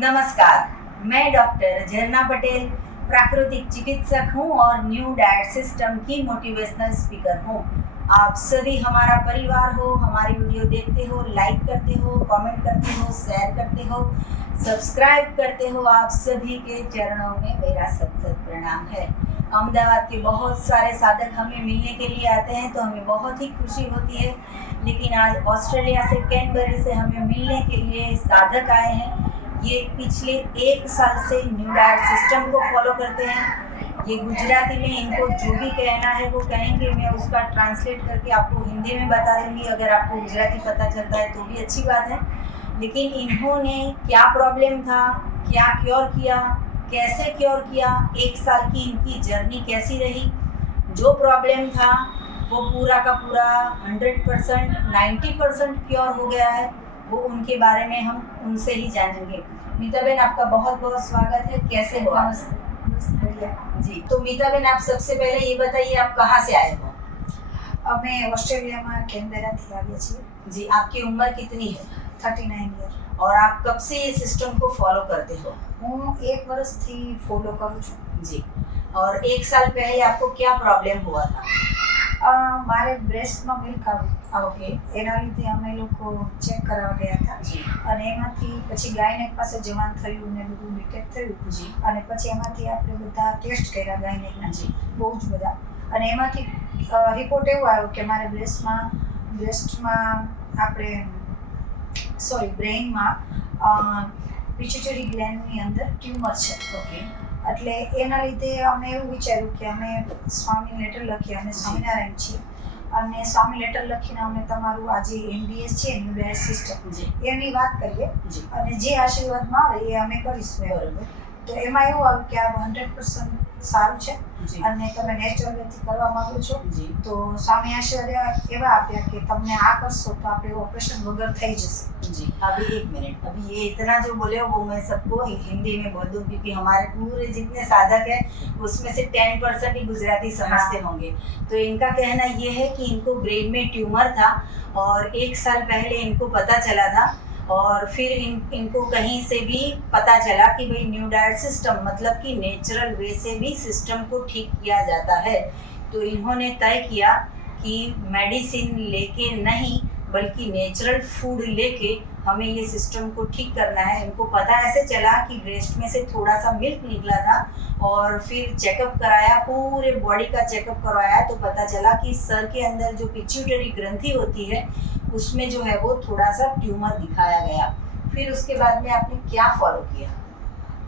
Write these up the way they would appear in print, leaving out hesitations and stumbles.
नमस्कार, मैं डॉक्टर झरना पटेल प्राकृतिक चिकित्सक हूँ और न्यू डाइट सिस्टम की मोटिवेशनल स्पीकर हूँ। आप सभी हमारा परिवार हो, हमारी वीडियो देखते हो, लाइक करते हो, कमेंट करते हो, शेयर करते हो, सब्सक्राइब करते हो। आप सभी के चरणों में मेरा सत प्रणाम है। अहमदाबाद के बहुत सारे साधक हमें मिलने के लिए आते हैं तो हमें बहुत ही खुशी होती है, लेकिन आज ऑस्ट्रेलिया से कैनबरी से हमें मिलने के लिए साधक आए हैं। ये पिछले 1 साल से न्यू डाइट सिस्टम को फॉलो करते हैं। ये गुजराती में इनको जो भी कहना है वो कहेंगे, मैं उसका ट्रांसलेट करके आपको हिंदी में बता दूँगी। अगर आपको गुजराती पता चलता है तो भी अच्छी बात है। लेकिन इन्होंने क्या प्रॉब्लम था, क्या क्योर किया, कैसे क्योर किया, 1 साल की इनकी जर्नी कैसी रही, जो प्रॉब्लम था वो पूरा का पूरा 100% 90% क्योर हो गया है, वो उनके बारे में हम उनसे ही जानेंगे। मीता बेन, आपका बहुत बहुत स्वागत है। कैसे हो आप? बढ़िया जी, तो मीता बेन, आप सबसे पहले ये बताइए आप कहाँ से आए हो? અમે ઓસ્ટ્રેલિયામાં કેનબેરાથી આવ્યા છીએ। जी, आपकी उम्र कितनी है 39 યર। और आप कब से ये सिस्टम को फॉलो करते हो? હું 1 વર્ષથી ફોલો કરું છું। जी, और 1 साल पहले आपको क्या प्रॉब्लम हुआ था? મારે બ્રેસ્ટમાં મિલ્ક આવ્યું, ओके એના લીધે અમે લોકો ચેક કરાવવા ગયા હતા जी અને એમાંથી પછી ગાયનેક પાસે જવાનું થયું ને બધું ડિટેક્ટ થયું जी અને પછી એમાંથી આપણે બધા ટેસ્ટ કર્યા ગાયનેકના, जी બહુ જ બધા, અને એમાંથી રિપોર્ટ એવો આવ્યો કે મારે બ્રેસ્ટમાં આપણે બ્રેઇનમાં પિટ્યુટરી ગ્લેન્ડની અંદર ટ્યુમર છે। ओके એટલે એના લીધે અમે એવું વિચાર્યું કે અમે સ્વામી લેટર લખીએ, અમે સ્વામિનારાયણ છીએ અને સ્વામી લેટર લખીને અમે તમારું આ જે એમડીએસ છે ન્યૂ ડાયટ સિસ્ટમ जी એની વાત કરીએ जी અને જે આશીર્વાદમાં આવે એ અમે કરીશું। बराबर તો એમાં એવું આવ્યું કે આ 100% સારું છે जी અને તમે નેચરલ વેથી કરવા માંગો છો, जी તો સ્વામી આશીર્વાદ એવા આપ્યા કે તમને આ કરશો તો આપણે ઓપરેશન વગર થઈ જશે। जी। अभी 1 मिनट, अभी ये इतना जो बोले हो वो मैं सबको हिंदी में बोल दूँ, क्योंकि हमारे पूरे जितने साधक हैं उसमें से 10% ही गुजराती समझते होंगे। तो इनका कहना ये है कि इनको ब्रेन में ट्यूमर था और 1 साल पहले इनको पता चला था, और फिर इनको कहीं से भी पता चला कि भाई न्यू डाइट सिस्टम मतलब कि नेचुरल वे से भी सिस्टम को ठीक किया जाता है। तो इन्होंने तय किया कि मेडिसिन लेके नहीं बल्कि नेचुरल फूड लेके हमें ये सिस्टम को ठीक करना है। इनको पता ऐसे चला कि ब्रेस्ट में से थोड़ा सा मिल्क निकला था और फिर चेकअप कराया, पूरे बॉडी का चेकअप करवाया तो पता चला कि सर के अंदर जो पिट्यूटरी ग्रंथि होती है उसमें जो है वो थोड़ा सा ट्यूमर दिखाया गया। फिर उसके बाद में आपने क्या फॉलो किया?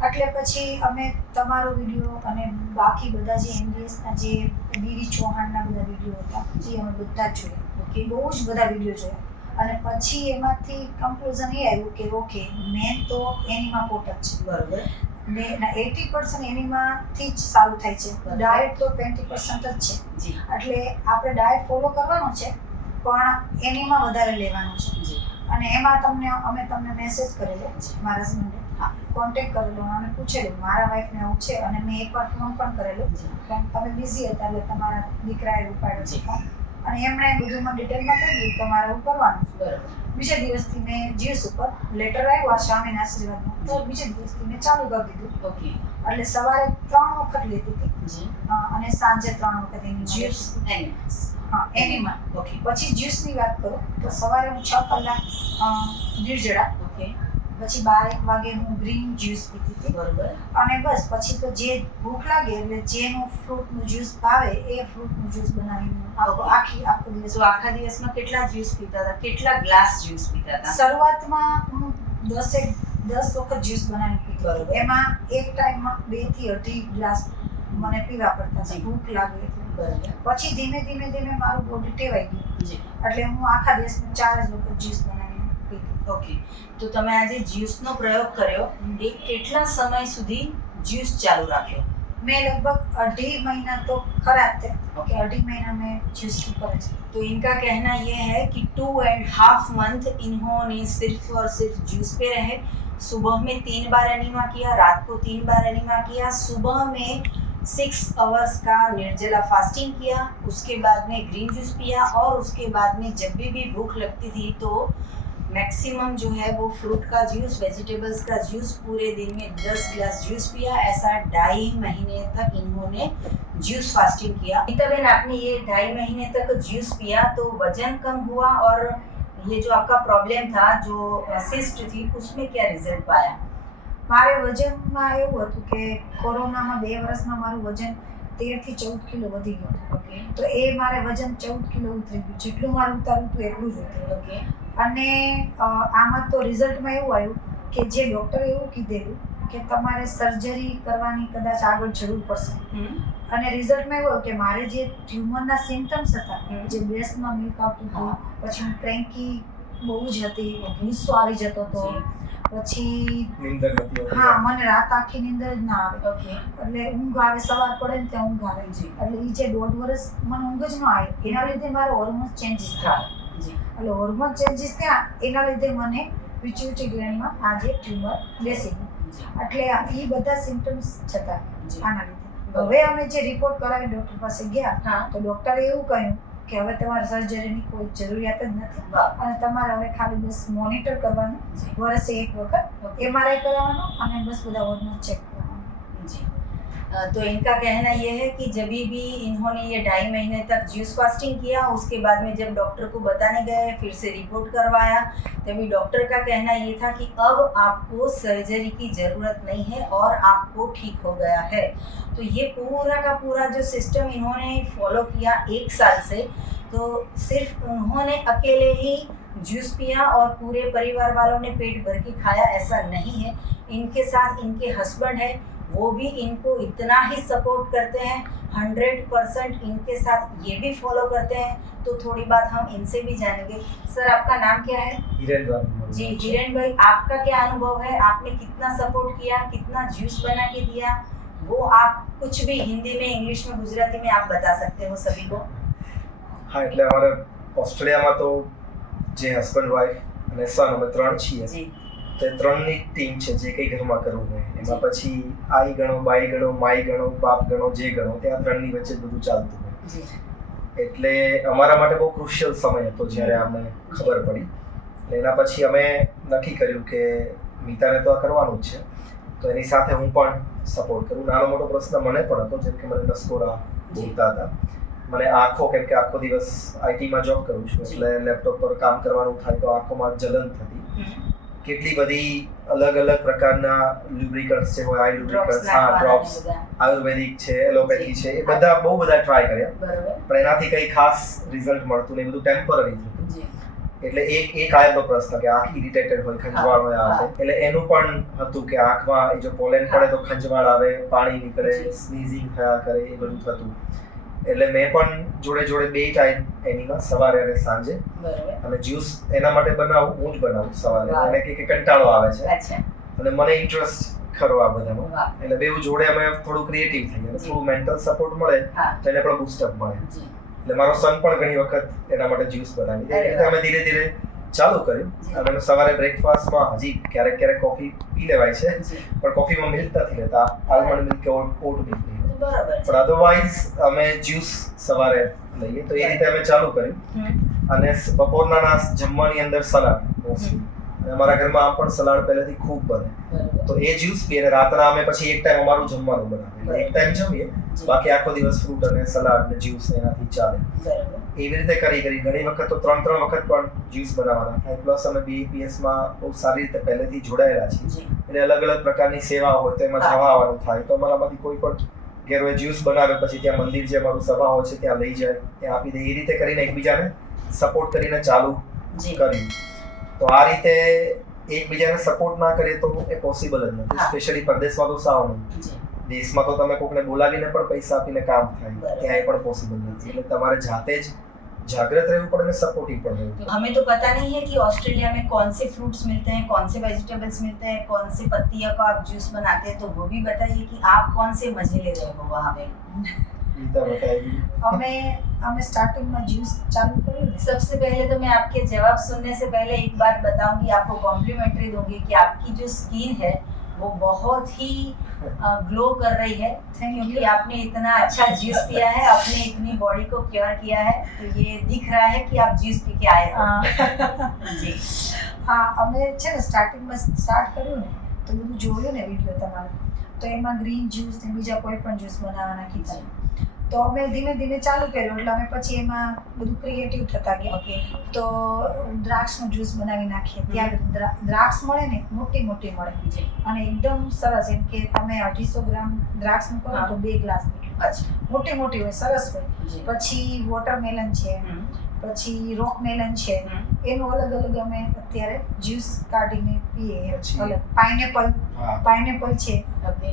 એટલે પછી અમે તમારો વિડીયો અને બાકી બધા જે એમડીએસના જે બીવી ચૌહાણના બધા વિડીયો હતા જે અમે બધા જ જોયા, ओके બહુ જ બધા વિડીયો જોયા અને પછી એમાંથી કન્ક્લુઝન એ આવ્યું કે ઓકે મેન તો એનીમા પોટર છે, बराबर ને 80% એનીમાથી જ સારું થાય છે, ડાયટ તો 20% જ છે। जी એટલે આપણે ડાયટ ફોલો કરવાનો છે પણ એનીમા વધારે લેવાનો છે। जी અને એમાં અમે તમને મેસેજ કરેલો, મારા હસબન્ડે કોન્ટેક્ટ કરેલો, અમે પૂછેલું મારા વાઈફને આવું છે અને મેં એકવાર ફોન પણ કરેલો પણ તમે બિઝી હતા એટલે તમારા દીકરાએ ઉપાડ્યો છે ફોન અને એમણે બધું મને ડિટેલમાં કહી દીધું તમારે એવું કરવાનું। बराबर બીજા દિવસથી મેં જીએસ ઉપર લેટર આવ્યો આ સ્વામીના આશીર્વાદનો, તો બીજા દિવસથી મેં ચાલુ કરી દીધું। ओके એટલે સવારે 3 વખત લેતી હતી जी અને સાંજે 3 વખત એની ज्यूस एनिमल्स હા એનીમાં। ओके પછી જ્યુસની વાત કરું તો સવારે હું 6 કલાક નિર્જળા, ओके પછી 12 વાગે હું ગ્રીન જ્યુસ પીતી હતી बराबर અને બસ પછી તો જે ભૂખ લાગે એટલે જેનું ફ્રૂટનું જ્યુસ ભાવે એ ફ્રૂટનું જ્યુસ બનાવીને આખો દિવસ। तो आखा दिवस में कितना ज्यूस पीता था, कितना ग्लास ज्यूस पीता था? શરૂઆતમાં હું 10 વખત જ્યુસ બનાવીને પીતી બરોબર। હતી। એમાં એક ટાઈમમાં 2 થી 2.5 ગ્લાસ મને પીવા પડતા હતા જી। ભૂખ લાગે એટલે। बराबर પછી ધીમે ધીમે મારું બોડી ટેવાઈ ગયું जी એટલે હું આખા દિવસમાં 4 જ વખત જ્યુસ બનાવીને પીતી। ओके, तो તમે આજે જ્યુસનો પ્રયોગ કર્યો એ કેટલા સમય સુધી જ્યુસ ચાલુ રાખ્યો? મેં લગભગ 2.5 મહિના તો ખરા જ थे कि 2.5 महीना में ज्यूस की पर। तो इनका कहना ये है कि 2.5 मंथ इन्होंने सिर्फ और सिर्फ जूस पे रहे। सुबह में 3 बार एनिमा किया, रात को 3 बार एनिमा किया, सुबह में 6 आवर्स का निर्जला फास्टिंग किया, उसके बाद में ग्रीन जूस पिया और उसके बाद में जब भी भूख लगती थी तो मैक्सिमम जो है वो फ्रूट का जूस, वेजिटेबल्स का जूस, पूरे दिन में 10 गिलास जूस पिया। ऐसा 2.5 महीने तक इन्होंने जूस फास्टिंग किया। गीता बहन, आपने ये 2.5 महीने तक जूस पिया तो वजन कम हुआ, और ये जो आपका प्रॉब्लम था, जो सिस्ट थी, उसमें क्या रिजल्ट पाया? મારે વજનમાં એવું હતું કે કોરોનામાં 2 વર્ષમાં મારું વજન 13 થી 14 કિલો વધી ગયું હતું. ઓકે તો એ મારે વજન 14 કિલો ઉતરી ગયું. જેટલું મારું ઉતારવું હતું એટલું જ ઉતર્યું. ઓકે અને આમાં તો રિઝલ્ટમાં એવું આવ્યું કે જે ડૉક્ટરે એવું કીધેલું કે તમારે સર્જરી કરવાની કદાચ આગળ જરૂર પડશે. અને રિઝલ્ટમાં એવું આવ્યું કે મારે જે ટ્યુમરના સિમ્ટમ્સ હતા, જે બ્રેસ્ટમાં મિલ્ક આવતું હતું, પછી હું ક્રેન્કી બહુ જ હતી, ગુસ્સો આવી જતો હતો, પછી હા મને રાત આખી નીંદર જ ના આવે. ઓકે એટલે ઊંઘ આવે, સવાર પડે ને ત્યાં ઊંઘ આવે. એટલે એ જે 1.5 વર્ષ મને ઊંઘ જ ન આવી, એના લીધે મારો હોર્મોન્સ ચેન્જીસ થયા. એટલે હોર્મોન ચેન્જીસ થયા એના લીધે મને પિટ્યુટરી ગ્લેન્ડમાં આ જે ટ્યુમર બેસી ગયું. એટલે એ બધા સિમ્ટમ્સ હતા આના લીધે. હવે અમે જે રિપોર્ટ કરાવી ડૉક્ટર પાસે ગયા તો ડૉક્ટરે એવું કહ્યું કે હવે તમારે સર્જરીની કોઈ જરૂરિયાત જ નથી, અને તમારે હવે ખાલી બસ મોનિટર કરવાનું, વર્ષે એક વખત MRI કરવાનું, અને બસ બધા હોર્મોન ચેક કરવાનું. जी, तो इनका कहना ये है कि जब भी इन्होंने ये 2.5 महीने तक जूस फास्टिंग किया, उसके बाद में जब डॉक्टर को बताने गए, फिर से रिपोर्ट करवाया, तभी डॉक्टर का कहना ये था कि अब आपको सर्जरी की ज़रूरत नहीं है और आपको ठीक हो गया है। तो ये पूरा का पूरा जो सिस्टम इन्होंने फॉलो किया 1 साल से, तो सिर्फ उन्होंने अकेले ही जूस पिया और पूरे परिवार वालों ने पेट भर के खाया, ऐसा नहीं है। इनके साथ इनके हस्बैंड है, वो भी इनको इतना ही सपोर्ट करते हैं, 100% इनके साथ ये भी फॉलो करते हैं। तो थोड़ी बात हम इनसे भी जानेंगे। सर, आपका नाम क्या है? हिरेन भाई। जी हिरेन भाई, आपका क्या अनुभव है? आपने कितना सपोर्ट किया, कितना जूस बना के दिया, वो आप कुछ भी हिंदी में, इंग्लिश में, गुजराती में आप बता सकते हो सभी को। હા, એટલે અમારે ઓસ્ટ્રેલિયામાં તો જે હસબન્ડ વાઈફ અને સન અમે 3 છીએ, जी તો 3ની ટીમ છે જે કંઈ ઘરમાં કરવું હોય એમાં પછી આઈ ગણો, બાઈ ગણો, માઈ ગણો, બાપ ગણો, જે ગણો, તે આ 3ની વચ્ચે બધું ચાલતું હોય. जी એટલે અમારા માટે બહુ ક્રુશિયલ સમય હતો જ્યારે અમને ખબર પડી. એટલે એના પછી અમે નક્કી કર્યું કે મીતાને તો આ કરવાનું જ છે, તો એની સાથે હું પણ સપોર્ટ કરું. નાનો મોટો પ્રશ્ન મને પણ હતો, જેમ કે મને નસકોરા બોલતા હતા, મને આંખો, કેમ કે આખો દિવસ આઈટીમાં જોબ કરું છું, એટલે લેપટોપ પર કામ કરવાનું થાય તો આંખોમાં જલન થતી. કેટલી બધી અલગ અલગ પ્રકારના લ્યુબ્રિકન્ટ્સ છે, હોય આઈ લ્યુબ્રિકન્ટ્સ, હા, ડ્રોપ્સ, આયુર્વેદિક છે, એલોપેથી છે, એ બધા બહુ બધા ટ્રાય કર્યા, बराबर પણ એનાથી કંઈ ખાસ રિઝલ્ટ મળતું નહીં, બધું ટેમ્પરરી થતું. जी એટલે એક આયનો પ્રશ્ન કે આંખ ઇરિટેટેડ હોય, ખંજવાળ હોય આવે, એટલે એનું પણ હતું કે આંખમાં જો પોલેન પડે તો ખંજવાળ આવે, પાણી નીકળે, સ્નીઝિંગ થયા કરે, એ બધું થતું. એટલે મેં પણ જોડે જોડે 2 ટાઈમ એનીમાં, સવારે અને સાંજે, बराबर અને જ્યુસ એના માટે બનાવું, હું જ બનાવું સવારે. અને કે કંટાળો આવે છે अच्छा અને મને ઇન્ટરેસ્ટ ખરો આ બધામાં, वाह એટલે બેઉ જોડે અમે થોડું ક્રિએટિવ થઈએ અને થોડું મેન્ટલ સપોર્ટ મળે हाँ તો એને પણ બૂસ્ટઅપ મળે. जी એટલે મારો સન પણ ઘણી વખત એના માટે જ્યુસ બનાવી દે. એ રીતે અમે ધીરે ધીરે ચાલુ કર્યું. અને અમે સવારે બ્રેકફાસ્ટમાં હજી ક્યારેક ક્યારેક કોફી પી લેવાય છે, जी પણ કોફીમાં મિલ્ક નથી લેતા, આલમંડ મિલ્ક કે ઓટ મિલ્ક નહીં. तो बराबर પણ અધરવાઇઝ અમે જ્યુસ સવારે લઈએ. તો એ રીતે અમે ચાલુ કર્યું. અને બપોરના જમવાની અંદર સલાડ મોસ્ટલી, અને અમારા ઘરમાં આમ પણ સલાડ પહેલેથી ખૂબ બને, बराबर તો એ જ્યુસ પીએ. અને રાતના અમે પછી એક ટાઈમ અમારું જમવાનું બનાવીએ, એટલે એક ટાઈમ જમીએ, બાકી આખો દિવસ ફ્રૂટ અને સલાડ ને જ્યુસ એનાથી ચાલે. बराबर એવી રીતે કરી ઘણી વખત તો 3 વખત પણ જ્યુસ બનાવવાના થાય. પ્લસ અમે BPSમાં બહુ સારી રીતે પહેલેથી જોડાયેલા છીએ, जी એટલે અલગ અલગ પ્રકારની સેવા હોય તો એમાં જવા આવવાનું થાય. તો અમારામાંથી કોઈ પણ ઘેર હોય જ્યુસ બનાવે, પછી ત્યાં મંદિર જે અમારું સભા હોય છે ત્યાં લઈ જાય, ત્યાં આપી દે. એ રીતે કરીને એકબીજાને સપોર્ટ કરીને ચાલુ जी કર્યું. તો આ રીતે એકબીજાને સપોર્ટ ના કરીએ તો એ પોસિબલ જ નથી. હા. સ્પેશિયલી પરદેશમાં તો સાવ નહીં. जी દેશમાં તો તમે કોકને બોલાવીને પણ પૈસા આપીને કામ થાય, બરાબર. ત્યાં એ પણ પોસિબલ નથી. એટલે તમારે જાતે જ जागृत रहना पड़े और सपोर्टिव पण रहना तो हमें तो पता नहीं है कि ऑस्ट्रेलिया में कौन से फ्रूट्स मिलते हैं, कौन से वेजिटेबल्स मिलते हैं, कौन से पत्तियों का आप जूस बनाते हैं, तो वो भी बताइए कि आप कौन से मजे ले रहे हो वहाँ पे। गीता बताएगी। અમે સ્ટાર્ટિંગમાં જ્યુસ ચાલુ કર્યું ને, सबसे पहले तो मैं आपके जवाब सुनने से पहले एक बात बताऊंगी, आपको कॉम्प्लीमेंट्री दूंगी कि आपकी जो स्किन है वो बहुत ही ग्लो कर रही है, क्योंकि आपने इतना अच्छा जूस पिया है, आपने इतनी बॉडी को क्योर किया है, तो ये दिख रहा है कि आप जूस पी के आए हो। जी હા, અમે છે ને સ્ટાર્ટિંગમાં સ્ટાર્ટ કર્યું ને તો બધું જોયું ને વિડીયો તમારો, તો એમાં ગ્રીન જ્યુસ ને બીજા કોઈ પણ જ્યુસ બનાવવાના કીધા. તો અમે ધીમે ધીમે ચાલુ કર્યું એટલે અમે પછી એમાં બધું ક્રિએટિવ થતા ગયા. ઓકે. તો દ્રાક્ષનો જ્યુસ બનાવી નાખીએ. ત્યાં દ્રાક્ષ મળે ને મોટી મોટી મળે જી. અને એકદમ સરસ, એમ કે તમે 250 ગ્રામ દ્રાક્ષનું કરો તો 2 ગ્લાસ અચ્છા. મોટી મોટી હોય, સરસ હોય. જી. પછી વોટરમેલન છે, હમ. પછી રોક મેલન છે, એનું અલગ અલગ અમે અત્યારે જ્યુસ કાઢીને પીએ. પછી? અલગ પાઇનેપલ હા, છે. ઓકે.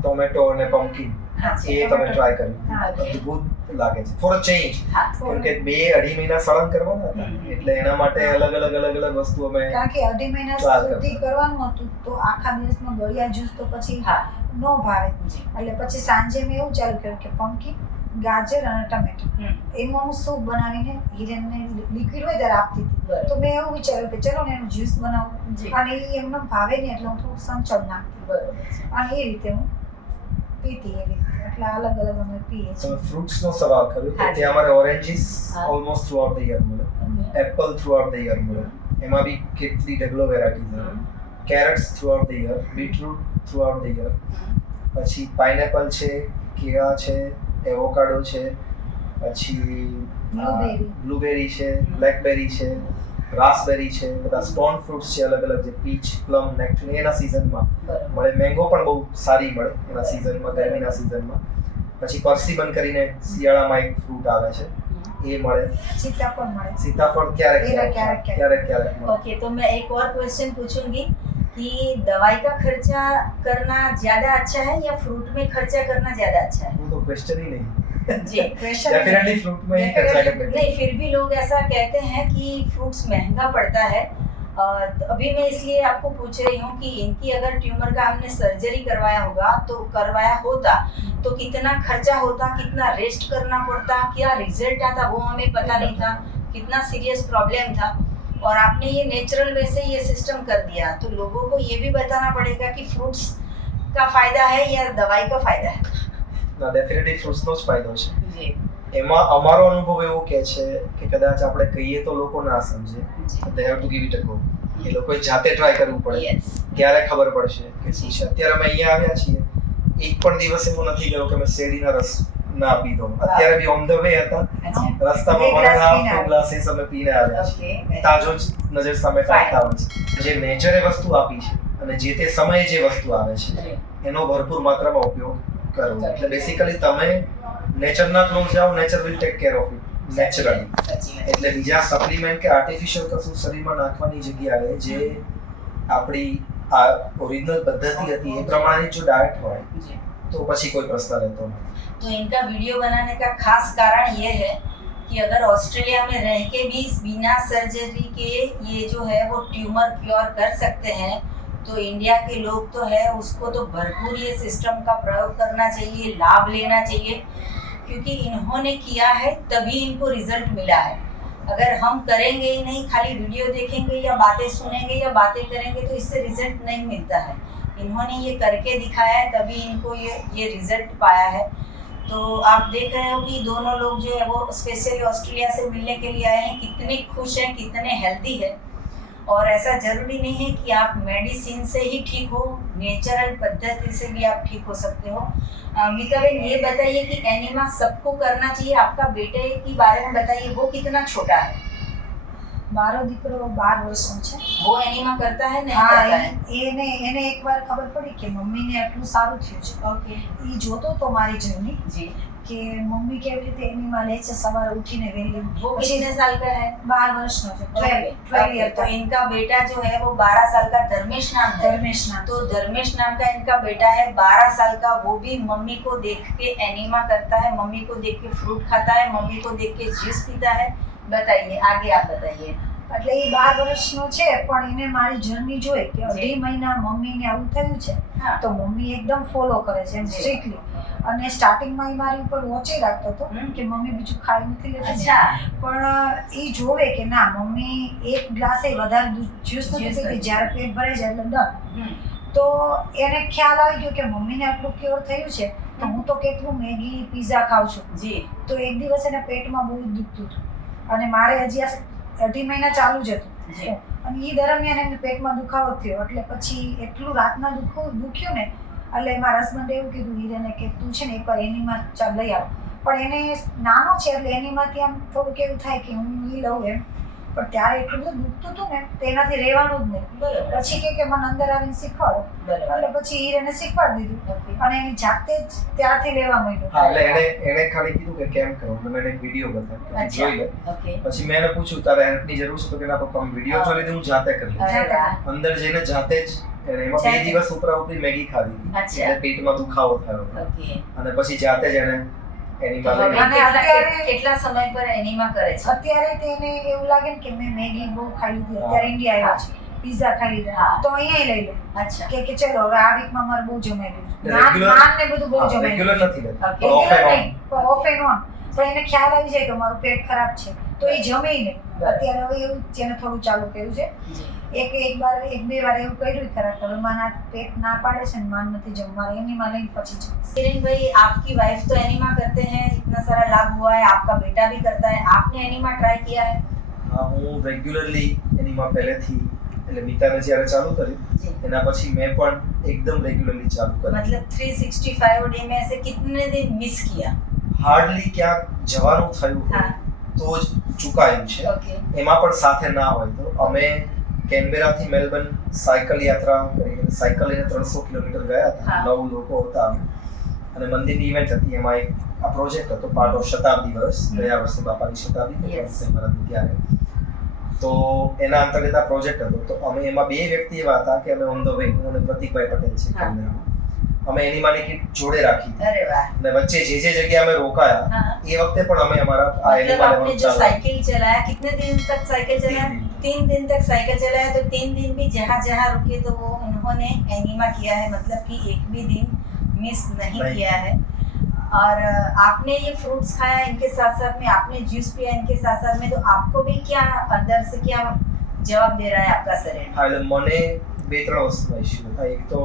ટોમેટો અને પમ્પકિન હા એ તમે ટ્રાય કર્યું. હા. અદ્ભુત લાગે છે ફોર અ ચેન્જ. હા. કેમ કે 2-2.5 મહિના સળંગ કરવાના હતા, હમ. એટલે એના માટે અલગ અલગ વસ્તુ અમે કારણ કે 2.5 મહિના ચાલ સુધી કરવાનું હતું તો આખા દિવસમાં ગળ્યા જ્યુસ તો પછી હા. નો ભાવે. જી. એટલે પછી સાંજે મેં એવું ચાલુ કર્યું કે પમ્પકિન, ગાજર અને ટમેટો હમ. એમાં હું સૂપ બનાવીને હિરેનને લિક્વિડ હોય ત્યારે આપતી હતી. બરાબર. તો મેં એવું વિચાર્યું કે ચલો ને એનું જ્યુસ બનાવું, જી. અને એ એમને ભાવે ને એટલે હું થોડું સંચળ નાખતી, બરોબર છે. અને એ રીતે હું પીતી એવી રીતે. એટલે અલગ અલગ અમે પીએ તમે છીએ. ફ્રૂટ્સનો સવાલ કર્યો તો હા. ત્યાં અમારે ઓરેન્જીસ હા. Almost throughout the year મળે, okay. Apple throughout the year મળે, એમાં બી કેટલી ઢગલો વેરાયટીઝ આવે. Hmm. Carrots throughout the year, beetroot throughout the year, hmm. પછી પાઇનેપલ છે, કેળા છે, એવોકાડો છે, પછી Blueberry. બ્લુબેરી છે, બ્લેકબેરી છે, રાસબેરી છે, બધા સ્ટોન ફ્રૂટ્સ છે અલગ અલગ, જે પીચ, પ્લમ, નેક્ટરી એના સિઝનમાં બરોબર. મળે. મેંગો પણ બહુ સારી મળે એના સિઝનમાં, ગરમીના સિઝનમાં. પછી પરસીબન કરીને શિયાળામાં એક ફ્રૂટ આવે છે, હમ. એ મળે. સીતાફળ મળે. सीताफल क्यारेक क्यारेक क्यारेक મળે. ओके, तो मैं एक और क्वेश्चन पूछूंगी कि दवाई का खर्चा करना ज्यादा अच्छा है या फ्रूट में खर्चा करना ज्यादा अच्छा है? वो तो क्वेश्चन ही नहीं, जी. डेफिनेटली फ्रूट में ही खर्चा करते हैं. नहीं, फिर भी लोग ऐसा कहते हैं कि फ्रूट्स महंगा पड़ता है. तो अभी मैं इसलिए आपको पूछ रही हूँ कि इनकी अगर ट्यूमर का हमने सर्जरी करवाया होता तो कितना खर्चा होता, कितना रेस्ट करना पड़ता, क्या रिजल्ट आता वो हमें पता नहीं था, कितना सीरियस प्रॉब्लम था. और आपने ये नेचुरल वे से ये सिस्टम कर दिया, तो लोगों को ये भी बताना पड़ेगा कि फ्रूट्स का फायदा है या दवाई का फायदा है. ના, ડેફિનેટલી ફ્રૂટ્સનો જ ફાયદો છે. जी. એમાં અમારો અનુભવ એવો કે છે કે કદાચ આપણે કહીએ તો લોકો ના સમજે, जी. They have to give it a go. એ લોકોએ જાતે ટ્રાય કરવું પડે, Yes. ત્યારે ખબર પડશે કે શું છે. અત્યારે અમે અહીંયા આવ્યા છીએ, એક પણ દિવસ એવો નથી ગયો કે મેં શેરડીના રસ ના પીધો. અત્યારે બી ઓન ધ વે હતા, अच्छा. રસ્તામાં બે 1.5 ગ્લાસ પીને ગ્લાસીસ અમે પીને આવ્યા છીએ. ओके. તાજો જ નજર સામે કાઢતા હોય છે. જે નેચરે વસ્તુ આપી છે અને જે તે સમયે જે વસ્તુ આવે છે जी. એનો ભરપૂર માત્રામાં ઉપયોગ કરવો. એટલે બેસિકલી તમે નેચરના ક્લોઝ જાઓ, nature will take care of it naturally. सच्ची में. એટલે બીજા સપ્લિમેન્ટ કે આર્ટિફિશિયલ કશું શરીરમાં નાખવાની જગ્યાએ જે આપણી આ ઓરિજિનલ પદ્ધતિ હતી એ પ્રમાણેની જો ડાયટ હોય जी. તો પછી કોઈ પ્રશ્ન રહેતો નથી. तो इनका वीडियो बनाने का खास कारण ये है कि अगर ऑस्ट्रेलिया में रह के भी बिना सर्जरी के ये जो है वो ट्यूमर क्योर कर सकते हैं, तो इंडिया के लोग तो है उसको तो भरपूर ये सिस्टम का प्रयोग करना चाहिए, लाभ लेना चाहिए, क्योंकि इन्होंने किया है तभी इनको रिजल्ट मिला है. अगर हम करेंगे ही नहीं, खाली वीडियो देखेंगे या बातें सुनेंगे या बातें करेंगे तो इससे रिजल्ट नहीं मिलता है. इन्होंने ये करके दिखाया है तभी इनको ये रिजल्ट पाया है. तो आप देख रहे हो कि दोनों लोग जो है वो स्पेशली ऑस्ट्रेलिया से मिलने के लिए आए हैं, कितने खुश हैं, कितने हेल्दी है. और ऐसा जरूरी नहीं है कि आप मेडिसिन से ही ठीक हो, नेचुरल पद्धति से भी आप ठीक हो सकते हो. मीता बहन, ये बताइए कि एनिमा सबको करना चाहिए. आपका बेटे के बारे में बताइए, वो कितना छोटा है? મારો દીકરો 12 વર્ષનો છે. वो एनिमा करता है नहीं હા, करता है? એને એકવાર ખબર પડી કે મમ્મીને આટલું સારું થયું છે. ओके. એ જોતો તો મારી જર્ની जी. કે મમ્મી કેવી રીતે એનીમાં લે છે સવારે ઉઠીને વહેલી. वो कितने साल का है? 12 વર્ષનો છે. 12 ओके, યર तो इनका बेटा जो है वो 12 साल का धर्मेश नाम है. ધર્મેશ નામ. तो धर्मेश नाम का इनका बेटा है 12 साल का, वो भी मम्मी को देख के एनिमा करता है, मम्मी को देख के फ्रूट खाता है, मम्मी को देख के जूस पीता है. बताइए, आगे आप बताइए. એટલે એ 12 વર્ષનો છે પણ એને મારી જર્ની જોઈ કે 2.5 મહિના મમ્મીને આવું થયું છે हाँ. તો મમ્મી એકદમ ફોલો કરે છે એમ જી. સ્ટ્રિક્ટલી. અને સ્ટાર્ટિંગમાં એ મારી ઉપર વોચે રાખતો હતો હમ. કે મમ્મી બીજું ખાઈ નથી લેતી ને. अच्छा. પણ એ જોવે કે ના મમ્મી એક ગ્લાસે વધારે જ્યુસ નથી Juice પીતી, નથી. જ્યારે પેટ ભરાઈ જાય એટલે ડન. हम्म. તો એને ખ્યાલ આવી ગયો કે મમ્મીને આટલું ક્યોર થયું છે તો હું તો કેટલું મેગી પીઝા ખાઉં છું. जी. તો એક દિવસ એને પેટમાં બહુ દુખતું હતું અને મારે હજી આ 2.5 મહિના ચાલુ જ હતું. જી. અને એ દરમિયાન એમને પેટમાં દુખાવો થયો એટલે પછી એટલું રાતના દુખ્યું ને એટલે મારા હસબન્ડે એવું કીધું હિરેને કે તું છે ને એકવાર એનીમાં ચાલ લઈ આવ. પણ એને નાનો છે એટલે એનીમાંથી આમ થોડુંક એવું થાય કે હું એ લઉં એમ, પણ ત્યારે એટલું બધું દુખતું હતું ને તેનાથી રહેવાનું જ નહીં. બરોબર પછી કે મને અંદર આવીને શીખવાડો, બરોબર એટલે પછી હિરેને શીખવાડી દીધું ઓકે અને એની જાતે જ ત્યારથી લેવા માંડ્યું. હા એટલે એને ખાલી કીધું કે કેમ કરો, એટલે મેં એને એક વિડીયો બતાવ્યો કે અચ્છા. જોઈ લે. ઓકે પછી મેં એને પૂછ્યું તારે હેલ્પની જરૂર છે તો કે ના પપ્પા વિડીયો જોઈ લીધી, હું જાતે કરી લઈશ. અરે વાહ અંદર જઈને જાતે જ એમાં 2 જાતે. દિવસ ઉપરાઉપરી મેગી ખાધી હતી. અચ્છા. એટલે પેટમાં દુખાવો થયો હતો. ઓકે અને પછી જાતે જ એને એની તો માં હવે લઈને અત્યારે- કેટલા સમય પર એનીમાં કરે છે અત્યારે તેને એવું લાગે ને કે મેં મેગી બહુ ખાઈ લીધી, અત્યારે ઇન્ડિયા આવ્યો છે, પિઝા ખાઈ લીધા, હા. તો અહીંયા લઈ લે અચ્છા કે ચલો હવે આ વીકમાં મારે બહુ જમાઈ ગયું છે. Regular- નાન ને બધું બહુ જમાઈ રેગ્યુલર ગયું નથી લેતા, Okay. પણ off and on. નહીં, પણ ઓફ એન્ડ ઓન. પણ એને ખ્યાલ આવી જાય કે મારું પેટ ખરાબ છે તો એ જમે નહીં. બરાબર. અત્યારે હવે એવું જેને થોડું ચાલુ કર્યું છે, જી. એક બે વાર એવું કર્યું ખરા હવે મારા પેટ ના પાડે છે ને માન નથી જમવા, એની માં લઈને પછી જમશે. किरण भाई आपकी वाइफ तो एनिमा करते हैं, इतना सारा लाभ हुआ है, आपका बेटा भी करता है, आपने एनिमा ट्राई किया है હા હું રેગ્યુલરલી એની માં પહેલેથી એટલે મીતાને જ્યારે ચાલુ કર્યું जी એના પછી મેં પણ એકદમ રેગ્યુલરલી ચાલુ કર્યું. मतलब 365 डे में से कितने दिन मिस किया હાર્ડલી ક્યાંક જવાનું થયું હોય हाँ તો જ ચૂકાયું છે. ओके એમાં પણ સાથે ના હોય તો અમે કેનબેરાથી મેલબર્ન સાયકલ યાત્રા કરીને સાયકલ લઈને 300 કિલોમીટર ગયા હતા. હા. 9 લોકો હતા અમે. અને મંદિરની ઇવેન્ટ હતી, એમાં એક આ પ્રોજેક્ટ હતો પાર્ટ ઓફ શતાબ્દી વર્ષ, ગયા વર્ષે બાપાની શતાબ્દી Yes. હતી ત્યારે. તો એના અંતર્ગત આ પ્રોજેક્ટ હતો. તો અમે એમાં 2 વ્યક્તિ એવા હતા કે અમે ઓન ધ વે, હું અને પ્રતિકભાઈ પટેલ છે હા. કેમેરામાં, અમે એની માની કીટ જોડે રાખી હતી. अरे वाह અને વચ્ચે જે જગ્યાએ અમે રોકાયા हाँ એ વખતે પણ અમે અમારા આ मतलब એનિમલ आपने जो साइकिल चलाया कितने दिन तक साइकिल चलाया 3 दिन तक साइकिल चलाया तो 3 दिन भी जहाँ जहाँ रुके तो वो उन्होंने एनिमा किया है, मतलब कि एक भी दिन मिस नहीं नहीं। किया है। और आपने ये फ्रूट्स खाया, इनके साथ साथ में आपने जूस पिया इनके साथ साथ में, तो आपको भी क्या अंदर से क्या जवाब दे रहा है आपका शरीर? હા એટલે મને 2-3 વસ્તુનો ઇશ્યુ હતા. એક તો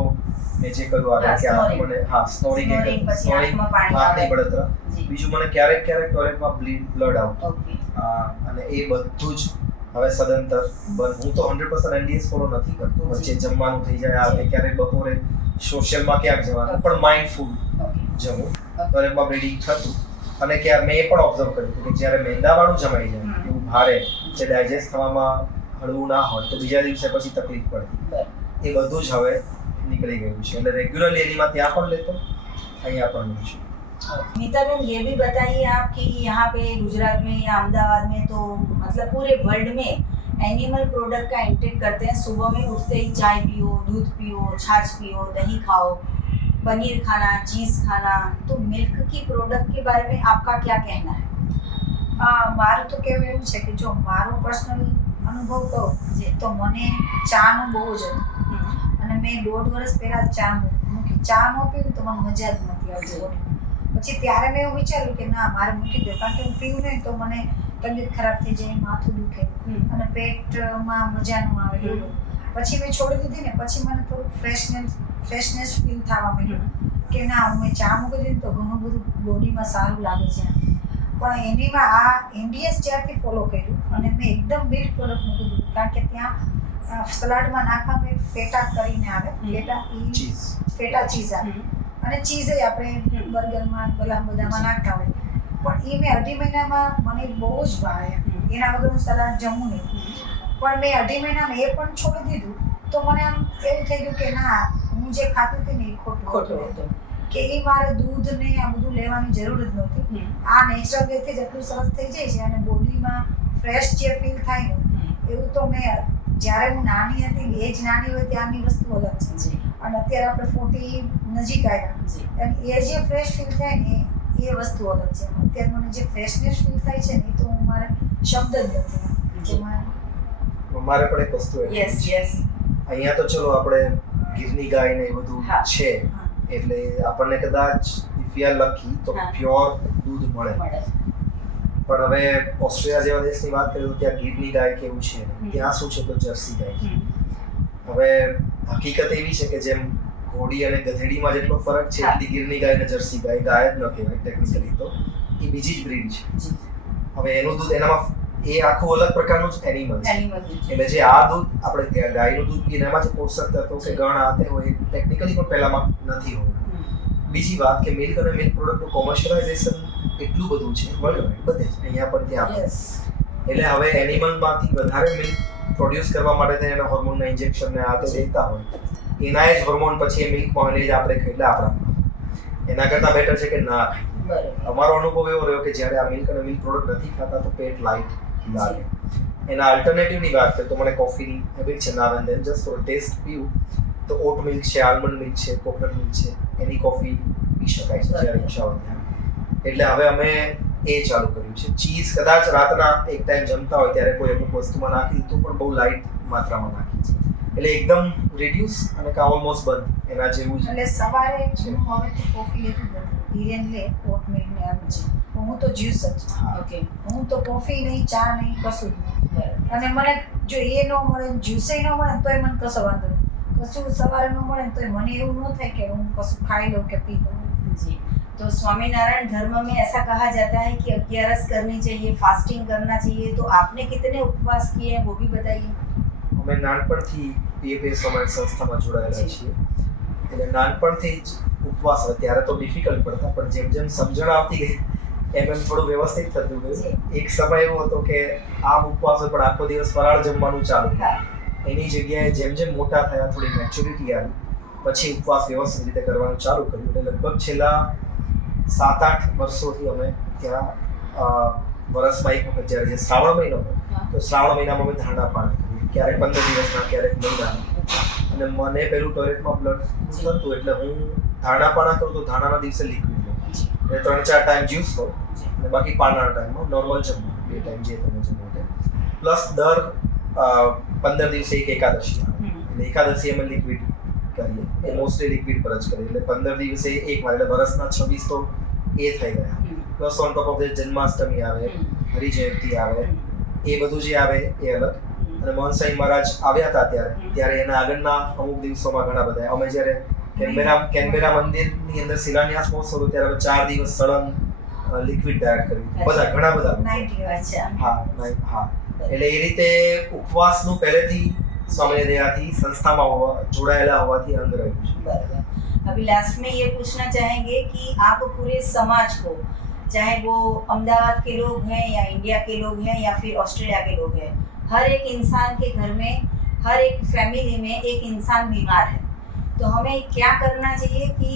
મેં જે કહ્યું આગળ કે snoring. મને સ્નોરિંગ Snoring, પછી સ્નોરિંગ આંખમાં પાણી આંખની આવે. બળતરા. જી બીજું મને ક્યારેક ટોયલેટમાં બ્લડ આવતું. ओके અને એ બધું જ હવે સદંતર બંધ. હું તો 100% NDS ફોલો નથી કરતો, વચ્ચે જમવાનું થઈ જાય આ તે ક્યારેક બપોરે સોશિયલમાં ક્યાંક જવાનું, પણ માઇન્ડફુલ ओके જમવું. ટોયલેટમાં બ્લીડિંગ થતું. અને ક્યારે મેં એ પણ ઓબ્ઝર્વ કર્યું હતું કે જ્યારે મેંદાવાળું જમાઈ જાય હમ. એવું ભારે જે ડાયજેસ્ટ થવામાં હળવું ના હોય તો બીજા દિવસે પછી તકલીફ પડે. એ બધું જ હવે નીકળી ગયું છે. એટલે રેગ્યુલરલી એનીમાં ત્યાં પણ લેતો, અહીંયા પણ લઉં છું. नीता बहन ये भी बताइए आप कि यहाँ पे गुजरात में या अहमदाबाद में तो मतलब पूरे वर्ल्ड में एनिमल प्रोडक्ट का इंटेक करते हैं। सुबह में उठते ही चाय पियो, दूध पियो, छाछ पियो, दही खाओ, पनीर खाना, चीज़ खाना, तो मिल्क की प्रोडक्ट के बारे में आपका क्या कहना है? મારું તો કહેવું એવું છે કે જો મારો પર્સનલ અનુભવ કહું जी તો મને ચાનો બહુ જ હતો અને મેં 1.5 વર્ષ પહેલા ચા મૂકી. ચા ન પીવું તો મને મજા જ નથી આવતી બોડીમાં. પછી ત્યારે મેં એવું વિચાર્યું કે ના મારે મૂકી દે, કારણ કે હું પીવું નહીં તો મને તબિયત ખરાબ થઈ જાય, માથું દુખે અને પેટમાં મજા ન આવે એવું. પછી મેં છોડી દીધી ને પછી મને થોડુંક ફ્રેશનેસ ફીલ થવા માંડ્યું કે ના હું મેં ચા મૂકી દીધી તો ઘણું બધું બોડીમાં સારું લાગે છે. પણ એનીમાં આ NDS જ્યારથી ફોલો કર્યું અને મેં એકદમ મિલ્ક પ્રોડક્ટ મૂકી દીધું, કારણ કે ત્યાં સલાડમાં નાખવાનું એક ફેટા કરીને આવે, ચીઝ ફેટા ચીઝ આવે અને ચીઝ આપણે બર્ગરમાં બધામાં નાખતા હોય. પણ એ મેં 2.5 મહિનામાં મને બહુ જ ભાવે. એના વગર હું સલાડ જમું નહીં. પણ મેં 2.5 મહિનામાં એ પણ છોડી દીધું તો મને આમ એવું થઈ ગયું કે ના હું જે ખાતી હતી ને એ ખોટું હતું, કે એ મારે દૂધ ને આ બધું લેવાની જરૂર જ નહોતી. આ નેચરલ વેથી જ એટલું સરસ થઈ જાય છે અને બોડીમાં ફ્રેશ જે ફીલ થાય ને એવું તો મેં જ્યારે હું નાની હતી એજ નાની હોય ત્યારની વસ્તુ અલગ છે जी અને અત્યારે આપણે 40 નજીક આવ્યા जी અને એ જે ફ્રેશ ફીલ થાય ને એ વસ્તુ અલગ છે. અત્યારે મને જે ફ્રેશનેસ ફીલ થાય છે ને એ તો હું મારે શબ્દ જ નથી કે મારે પણ એક વસ્તુ એવી यस છે. यस અહીંયા તો ચલો આપણે ગીરની ગાય ને એ બધું હા. છે, એટલે આપણને કદાચ ઇફ યુ આર લકી તો હા. પ્યોર દૂધ મળે. મળે પણ હવે ઓસ્ટ્રેલિયા જેવા દેશની વાત કરીએ તો ત્યાં ગીરની ગાય કેવું છે, ત્યાં શું છે તો જર્સી ગાય છે. હવે હકીકત એવી છે કે જેમ ઘોડી અને ગધેડીમાં જેટલો ફરક છે હા. એટલી ગીરની ગાય અને જર્સી ગાય જ ન કહેવાય ટેકનિકલી, તો એ બીજી જ બ્રીડ છે. જી. હવે એનું દૂધ એનામાં એ આખું અલગ પ્રકારનું જ એનિમલ છે. એનિમલ દૂધ. એટલે જે આ દૂધ આપણે ગાયનું દૂધ પીને એમાં જે પોષક તત્વો કે ગણ આતે હોય ટેકનિકલી પણ પહેલામાં નથી હોતું. બીજી વાત કે મિલ્ક અને મિલ્ક પ્રોડક્ટનું કોમર્શિયલાઇઝેશન એટલું બધું છે વર્લ્ડવાઇડ બધે જ અહીંયા પણ ત્યાં પણ. યસ. એટલે હવે એનિમલમાંથી વધારે મિલ્ક પ્રોડ્યુસ કરવા માટે થઈને એના હોર્મોનના ઇન્જેક્શન ને આ તે દેતા હોય એના જ હોર્મોન પછી એ મિલ્કમાં લઈ જ આપણે ખાઈ એટલે આપણા એના કરતાં બેટર છે કે ના ખાઈએ. બરાબર. અમારો અનુભવ એવો રહ્યો કે જ્યારે આ મિલ્ક અને મિલ્ક પ્રોડક્ટ નથી ખાતા તો પેટ લાઇટ લાગે. એના અલ્ટરનેટિવની વાત કરીએ તો મને કોફીની હેબિટ છે now and then just for taste પીવું તો ઓટ મિલ્ક છે, આલમંડ મિલ્ક છે, કોકોનટ મિલ્ક છે, એની કોફી પી શકાય છે જ્યારે ઈચ્છા હોય ત્યારે. એટલે હવે અમે એ ચાલુ કર્યું છે. ચીઝ કદાચ રાતના એક ટાઈમ જમતા હોય ત્યારે કોઈ અમુક વસ્તુમાં નાખી તો પણ બહુ લાઇટ માત્રામાં નાખી છે. એટલે એકદમ રિડ્યુસ અને કા ઓલમોસ્ટ બંધ એના જેવું જ. એટલે સવારે હું હવેથી કોફી લેતી જ નથી. ધીરેન લે ઓટ મિલ્ક ને આમ છે. હું તો જ્યુસ જ. હા. ઓકે. હું તો કોફી નહીં, ચા નહીં, કશું જ નહીં. બરાબર. અને મને જો એ ન મળે, જ્યુસે ન મળે ને તોય મને કશો વાંધો નહીં. કશું સવારે ન મળે ને તોય મને એવું ન થાય કે હું કશું ખાઈ લઉં કે પી લઉં. जी, तो स्वामीनारायण धर्म में ऐसा कहा जाता है कि 11 करनी चाहिए, फास्टिंग करना चाहिए, तो आपने कितने उपवास किए हैं वो भी बताइए. અમે નાનપણથી PFA સમાજ સંસ્થામાં જોડાયેલા છીએ. એટલે નાનપણથી જ ઉપવાસ હોય ત્યારે તો ડિફિકલ્ટ પડતા પણ જેમ જેમ સમજણ આવતી ગઈ એમ એમ થોડું વ્યવસ્થિત થતું ગયું. એક સમય એવો હતો કે આમ ઉપવાસ હોય પણ આખો દિવસ ફરાળ જમવાનું ચાલુ. એની જગ્યાએ જેમ જેમ મોટા થયા થોડી મેચ્યોરિટી આવી પછી ઉપવાસ વ્યવસ્થિત રીતે કરવાનું ચાલુ કર્યું. એટલે લગભગ છેલ્લા 7-8 વર્ષોથી અમે ત્યાં વર્ષમાં એક વખત જ્યારે જે શ્રાવણ મહિનો હોય તો શ્રાવણ મહિનામાં અમે ધારણા પાણી કરીએ, ક્યારેક 15 દિવસના, ક્યારેક મહિનાના. અને મને પેલું ટોયલેટમાં બ્લડ થતું એટલે હું ધારણા પાણા કરું તો ધાણાના દિવસે લિક્વિડ લઉં એટલે 3-4 ટાઈમ જ્યુસ લઉં અને બાકી પાનાના ટાઈમમાં નોર્મલ જમવું, 2 ટાઈમ જે તમે જમો તે. પ્લસ દર 15 દિવસે એક એકાદશી આવે એટલે એકાદશી અમે લિક્વિડ કરીએ. એ મોસ્ટલી લિક્વિડ પર જ કરીએ એટલે 15 દિવસે એક વાર એટલે વર્ષના 26 તો એ થઈ ગયા. Plus on top of the Janmashtami આવે, હરિજયંતી આવે, એ બધું જે આવે એ અલગ. અને મોહનસાઈ મહારાજ આવ્યા હતા ત્યારે એના આગળના અમુક દિવસોમાં ઘણા બધા અમે જ્યારે કેનબેરા મંદિરની અંદર શિલાન્યાસ મહોત્સવ હતો ત્યારે અમે 4 દિવસ સળંગ લિક્વિડ ડાયટ કર્યું. બધા ઘણા બધા 90 अच्छा. હા. એટલે એ રીતે ઉપવાસનું પહેલેથી સ્વામી દયાથી સંસ્થામાં જોડાયેલા હોવાથી અંગ રહ્યું છે. बराबर. अभी लास्ट में ये पूछना चाहेंगे कि आप पूरे समाज को, चाहे वो अहमदाबाद के लोग हैं या इंडिया के लोग हैं या फिर ऑस्ट्रेलिया के लोग हैं, हर एक इंसान के घर में, हर एक फैमिली में एक इंसान बीमार है, तो हमें क्या करना चाहिए कि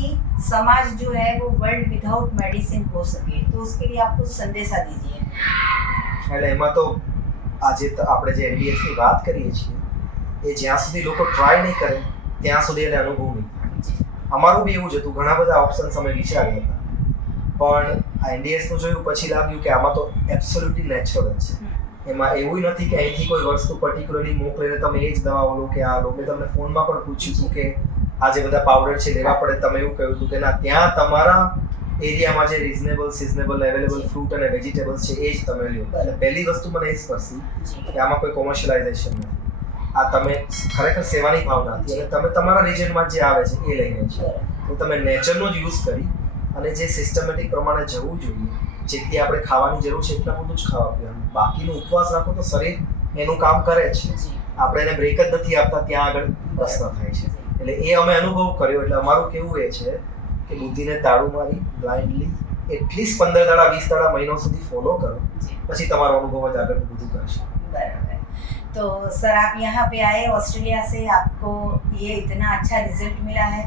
समाज जो है वो वर्ल्ड विदाउट मेडिसिन हो सके, तो उसके लिए आप कुछ संदेशा दीजिए. એટલે એમાં તો આજે આપણે જે NDS ની વાત કરીએ છીએ એ જ્યાં સુધી લોકો ટ્રાય નહીં કરે ત્યાં સુધી એને અનુભવ નહીં થાય. અમારું બી એવું જ હતું, ઘણા બધા ઓપ્શન્સ અમે વિચાર્યા હતા પણ આ NDS નું જોયું પછી લાગ્યું કે આમાં તો એબ્સોલ્યુટલી નેચરલ જ છે. એમાં એવું નથી કે અહીંથી કોઈ વસ્તુ પર્ટિક્યુલરલી મોકલીને તમે એ જ દવા લો કે આ લો. મેં તમને ફોનમાં પણ પૂછ્યું હતું કે આ જે બધા પાવડર છે લેવા પડે, તમે એવું કહ્યું હતું કે ના, ત્યાં તમારા એરિયામાં જે રિઝનેબલ, સિઝનેબલ, અવેલેબલ ફ્રૂટ અને વેજીટેબલ્સ છે એ જ તમે લ્યો. એટલે પહેલી વસ્તુ મને એ સ્પર્શી કે આમાં કોઈ કોમર્શિયલાઇઝેશન નથી. આ તમે ખરેખર સેવાની ભાવના હતી અને તમે તમારા રિજનમાં જે આવે છે એ લઈને છે. તો તમે નેચરનો જ યુઝ કરી અને જે સિસ્ટમેટિક પ્રમાણે જવું જોઈએ, જેટલી આપણે ખાવાની જરૂર છે એટલા બધું જ ખાવા પીવાનું. બાકીનો ઉપવાસ રાખો તો શરીર એનું કામ કરે છે. આપણે એને બ્રેક જ નથી આપતા ત્યાં આગળ પ્રશ્ન થાય છે. એટલે એ અમે અનુભવ કર્યો. એટલે અમારું કેવું એ છે કે બુદ્ધિને તાળું મારી બ્લાઇન્ડલી એટલીસ્ટ 15 દાડા 20 દાડા મહિનો સુધી ફોલો કરો, પછી તમારો અનુભવ જ આગળ બધું કરશે. बराबर. तो सर आप यहाँ पे आए ऑस्ट्रेलिया से, आपको ये इतना अच्छा रिजल्ट मिला है,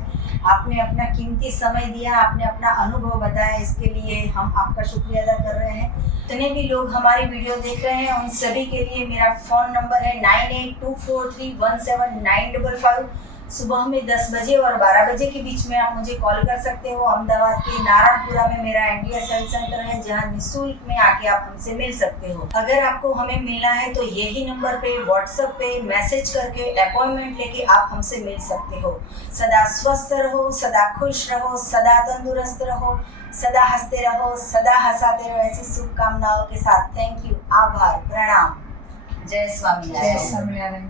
आपने अपना कीमती समय दिया, आपने अपना अनुभव बताया, इसके लिए हम आपका शुक्रिया अदा कर रहे हैं. जितने भी लोग हमारी वीडियो देख रहे हैं उन सभी के लिए मेरा फ़ोन नंबर है 9824317955. सुबह में 10 बजे और 12 बजे के बीच में आप मुझे कॉल कर सकते हो. अहमदाबाद के नारायणपुरा में मेरा NDS हेल्थ सेंटर है जहां निःशुल्क में आके आप हमसे मिल सकते हो. अगर आपको हमें मिलना है तो यही नंबर पे व्हाट्सएप पे मैसेज करके अपॉइंटमेंट लेके आप हमसे मिल सकते हो. सदा स्वस्थ रहो, सदा खुश रहो, सदा तंदुरुस्त रहो, सदा हंसते रहो, सदा हंसाते रहो, ऐसी शुभकामनाओं के साथ थैंक यू, आभार, प्रणाम, जय જય स्वामीनारायण. સ્વામિનારાયણ.